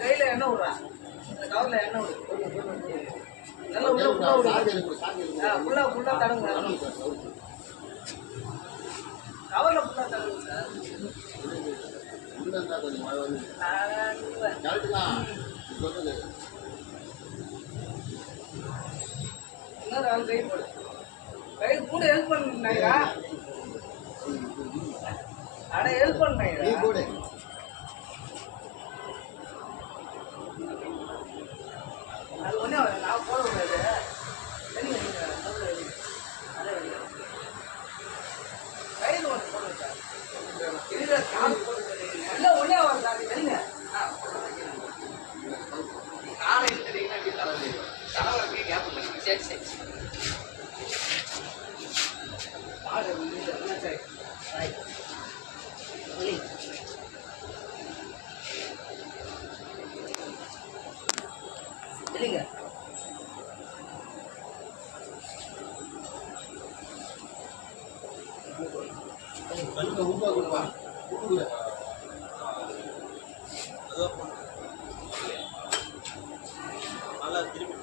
கையில எண்ணெய் விடுறா, கவர்ல எண்ணெய் விடு, நல்லா உள்ள ஃபுல்லா ஃபுல்லா தடவுங்க, கவர்ல ஃபுல்லா தடவுங்க சார். இன்னொரு கை போடு, கை கூட ஹெல்ப் பண்ணாங்க, அட ஹெல்ப் பண்ணாங்க. அது ஒன்றே நான் போட கூடாது, வெளியே அதே வெளியே கையில் ஒன்று போடுங்க சார், இதில் கால் போட்டு எல்லாம் ஒன்றே வரும் சார். வெளிங்க காலை எடுத்துட்டீங்கன்னா எப்படி தலைவருக்கு கேப் பண்ணுங்க. சரி சரி பாடு சரி ரைட் வெளி இல்லைங்க நல்லா திரும்பி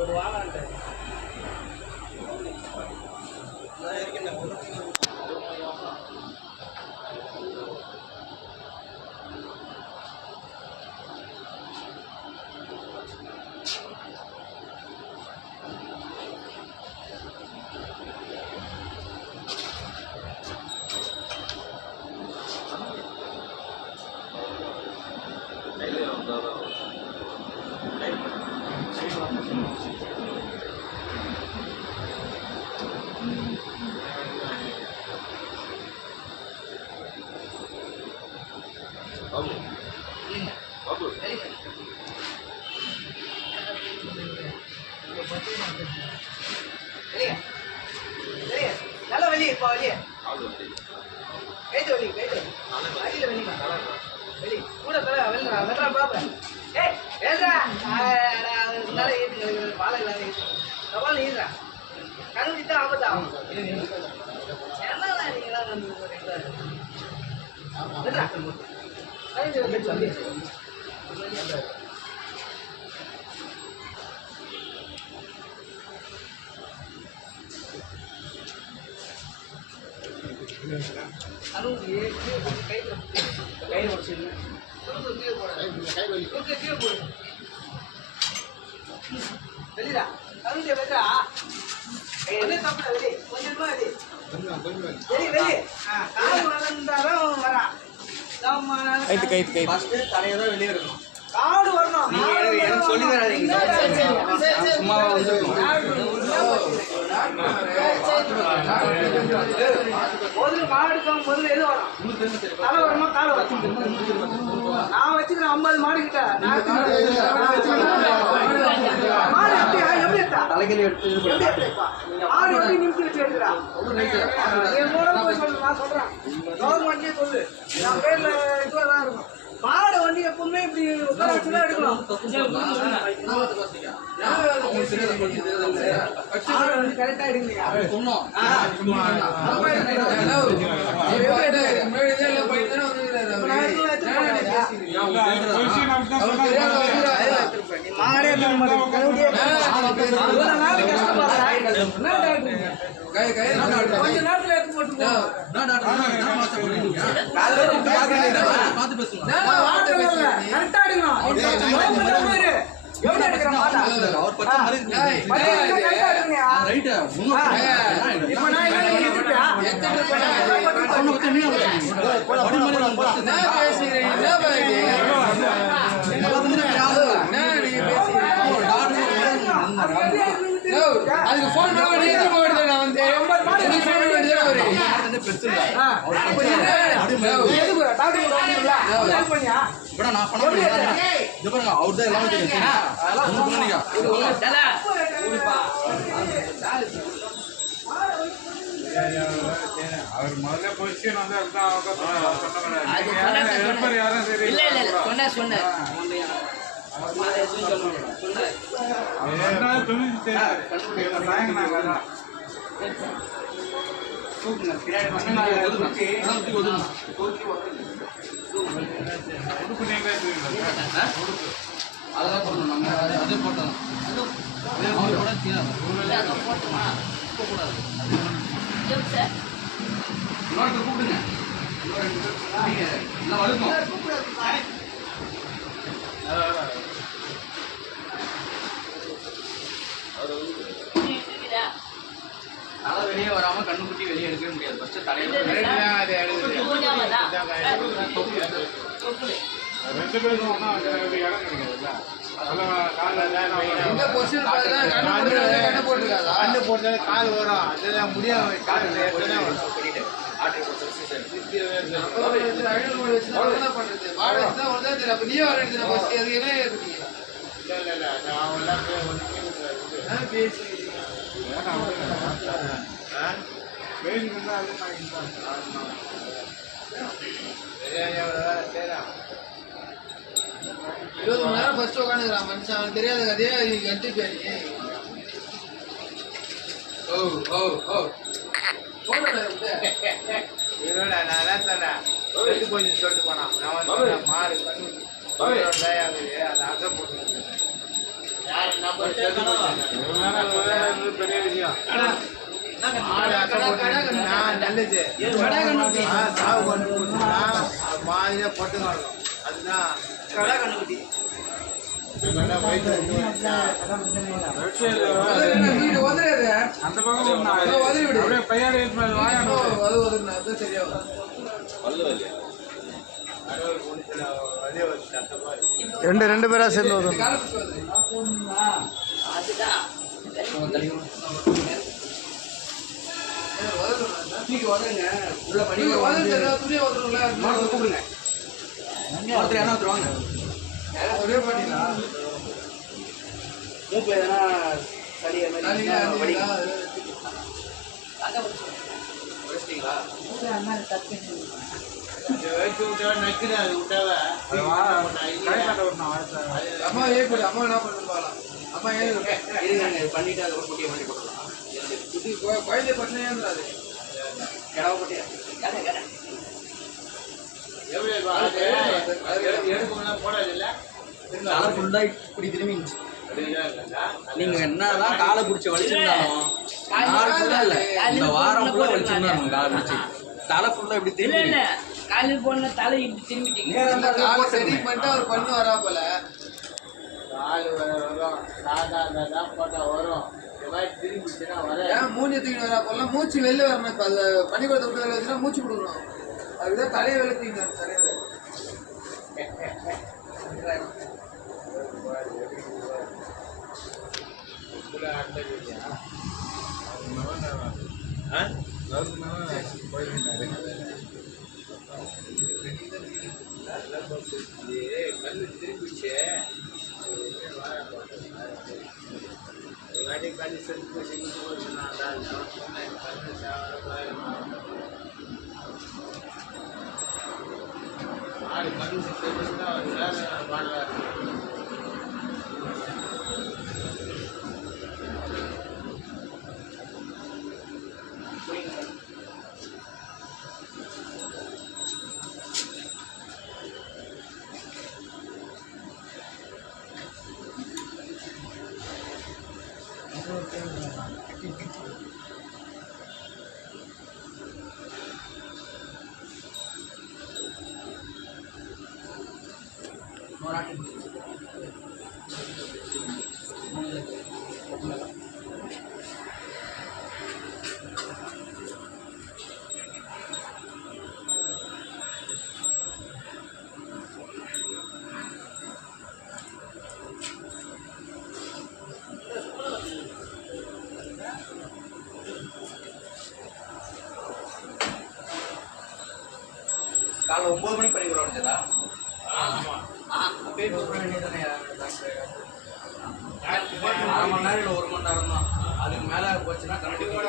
ஒரு வாழான்ட்டு நல்லா வெளியே இப்போ வெளியே கைது வெளியே கைது அடியில் வெளியே வெளியே கூட தர வெல்றா வெல்றா பாப்பேன். ஏய் வெல்றா அதனால ஏற்று பாலை இல்லாத ஏற்று சவால் ஏறுறா கழுவி தான் ஆபத்தாகும். என்னடா நீங்களாம் வந்து வெல்றா கழுவி சொல்லி கை உடச்சிருங்க வெளியா கழுவிய வெல்றா தப்பு வெளியே கொஞ்சமா வெளியே வெளியே கால் வளர்ந்தாலும் வரா தலையை தான் வெளியே இருக்கணும். காடு வரணும் எனக்கு சொல்லி தராதீங்க, சும்மா முதல்ல மாடு எடுக்காம முதல்ல எது வரும், தலை வரமா காலை வரும். நான் வச்சுக்கிறேன் 50 மாடு கிட்ட மாடு எப்படி எடுத்தா தலைகளை எடுத்து மாடு எப்படி நிமிஷம் வச்சு எடுக்கிறா என் கூட போய் சொல்லு, நான் சொல்றேன் கவர்மெண்ட்லயே சொல்லு, என் பேர்ல இதுவாக தான் இருக்கும். மாடை வந்து எப்பவுமே இப்படி உட்கார வச்சுதான் எடுக்கணும். கரெக்டா எடுக்கலையா மாடே கொஞ்ச நேரத்துல எடுத்து போட்டு கரெக்டா எடுக்கணும். எவ்வளவு எடுக்கிற மாட்டா அதுக்கு போன் பண்ண நான் வந்து அவர் முதல்ல பொசிஷன் வந்து அதுதான் சொன்ன அதெல்லாம் போடணும். நம்ம அதே போட்டோம். இன்னொருத்தர் கூப்பிடுங்க. எல்லாம் வழுக்கும். தலை வெளியே வராம கண்ணுக்குட்டி வெளியே எடுக்கவே முடியாது. ஃபர்ஸ்ட் தலையில ரெண்டு பேரும் ஒன்றா இடம் கிடைக்காதுல்ல. கண்ணு போட்டது கால் வரும். அதெல்லாம் முடியாது. கால் இருபது மணி நேரம் ஃபர்ஸ்ட் உட்காந்துக்கிறான் மனுஷன். அவனுக்கு தெரியாத கதையே கட்டி பேரி கொஞ்சம் சொல்லிட்டு போனான். நான் வந்து மாறு கண்ணு அதை அசை போட்டு பெரிய விஷயம். நல்லது சாவு பண்ணி போட்டுனா மாதிரியா பொட்டு காணும். அதுதான் கடை கண்ணுக்குட்டி அந்த பக்கம் அப்படியே பையாடி சரியா ரெண்டு பேரா சேர்ந்து வரும். கூப்பிடுங்க. ஒருத்தர் என்ன வந்துருவாங்க. மூக்குல எதனா சளி படிச்சிட்டீங்களா? அம்மா ஏற்படு. அம்மா என்ன பண்ணுவாங்க? அம்மா ஏன் பண்ணிட்டு அதை குட்டியை பண்ணி போட்டுருலாம். குழந்தை பண்ண ஏன்றாது கிடவ குட்டியா தலை ஃபுல்லா இப்படி திரும்பிச்சு. நீங்க என்னதான் காலை பிடிச்ச வலிச்சிருந்தாலும் நாள் ஃபுல்லா இல்ல, இந்த வாரம் ஃபுல்லா வலிச்சிருந்தாங்க. காலை பிடிச்சி தலை ஃபுல்லா இப்படி திரும்பி காலையில் போன தலை இப்படி திரும்பிட்டீங்க. காலை சரி பண்ணிட்டு அவர் பண்ணு வரா போல. ஏன் மூஞ்சி தூக்கிட்டு வரா போல. மூச்சு வெளில வரணும். இப்போ அந்த பனிக்கூடத்தை விட்டு வெளில வச்சுன்னா மூச்சு கொடுக்கணும். அதுதான் தலையை வெளில தூக்கிட்டு தலையோட கல்லு திரும்பிச்சு கல்லு காலை 9 மணிக்கு பண்ணிக்கிறோம் நினைச்சதா? அப்பயே போக வேண்டியதானே. 1/2 மணி நேரம் இல்லை 1 மணி நேரம் தான். அதுக்கு மேலே போச்சுன்னா கண்டிப்பாக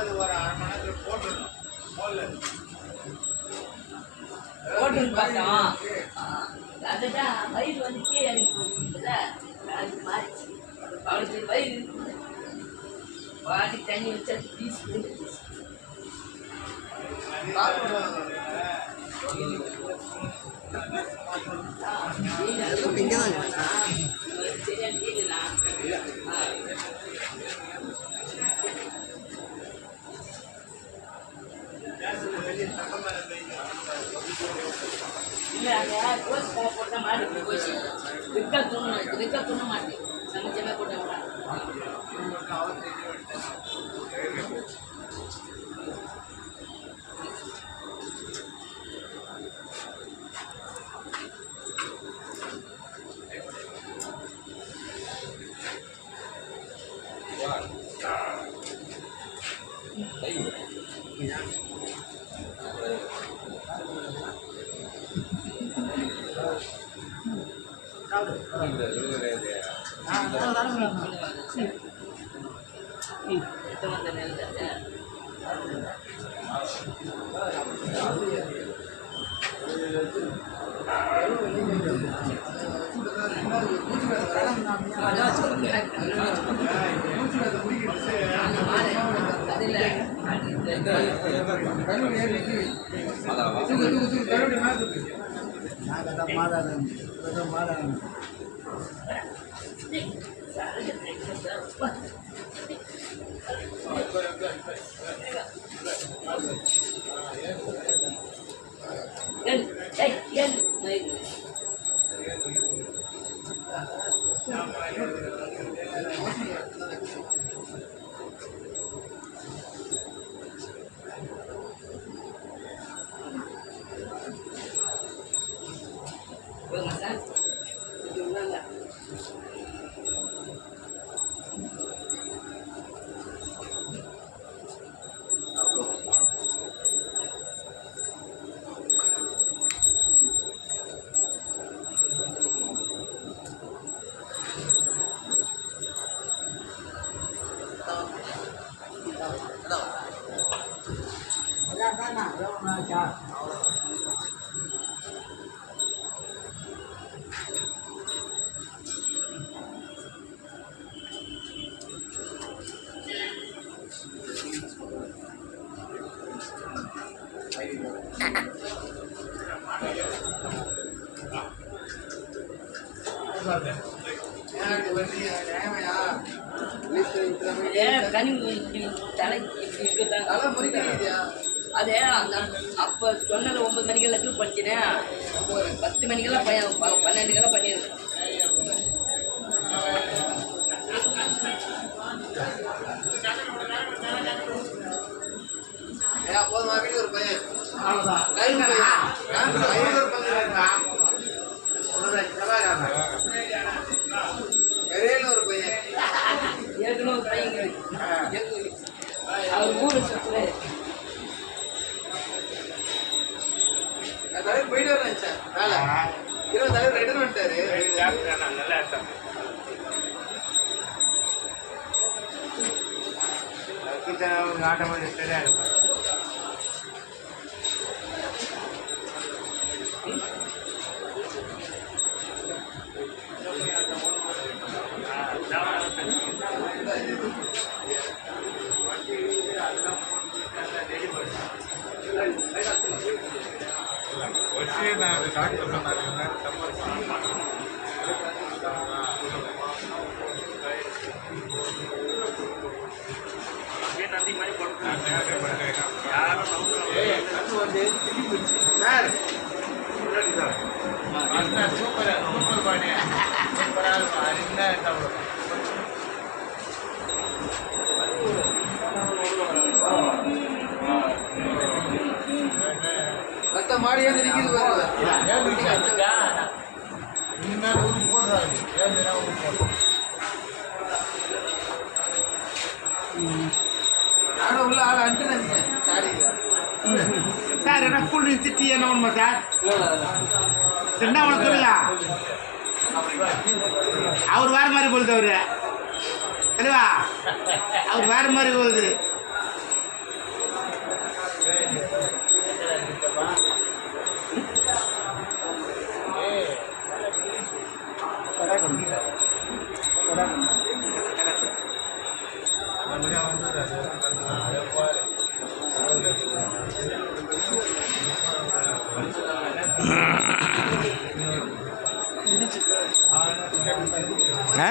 அது ஒரு 1/2 மணி நேரத்தில் போட்டுடணும். ஓட்டுன்னு பார்த்தோம். அதுதான் வயிறு வந்து கீழே இறங்கி போகுது. பாடி தண்ணி வச்சா பீஸ் இல்லை அங்கே கோஸ் போட்டு மாடு போச்சு விற்க தூண்ண மாட்டேன் சமைச்சமே போட்டு வந்த நெல் கனி தலை அதே அப்போ சொன்னது 9 மணிக்கெல்லாம் டூ பண்ணிச்சினேன் 10 மணிக்கெல்லாம் 12 பண்ணியிருந்தேன். போதுமா வீட்டுக்கு ஒரு பையன் ஒரு பையன் ஏற்கனவே ஒரு பையன் அவர் ஊரை சுற்றுல தலைவர் போயிட்டு வர நினைச்சேன் வேலை 20 தலைவர் ரிட்டர்ன் வந்துட்டாரு. நல்லா இருக்கும் ஆட்டோமேட்டிக் சரியா இருக்கும். டாக்டர் சொன்னாரு சூப்பர் சூப்பர் பாடி சூப்பராக இருக்கும். அது என்ன ரத்த மாடியா நிற்கிது பாருங்க. இனிமேல் ஊருக்கு போடுறாங்க. ஏன் ஊருக்கு போடுறோம் நானும் உள்ள ஆள் அனுப்பி நினைச்சேன் சாரிங்க. சார் என்ன ஸ்கூல் திட்டி என்ன பண்ணுமா சார் என்ன உனக்கு சொல்லுங்க. அவர் வேற மாதிரி போகுது. அவரு தெளிவா அவர் வேற மாதிரி போகுது. ஆ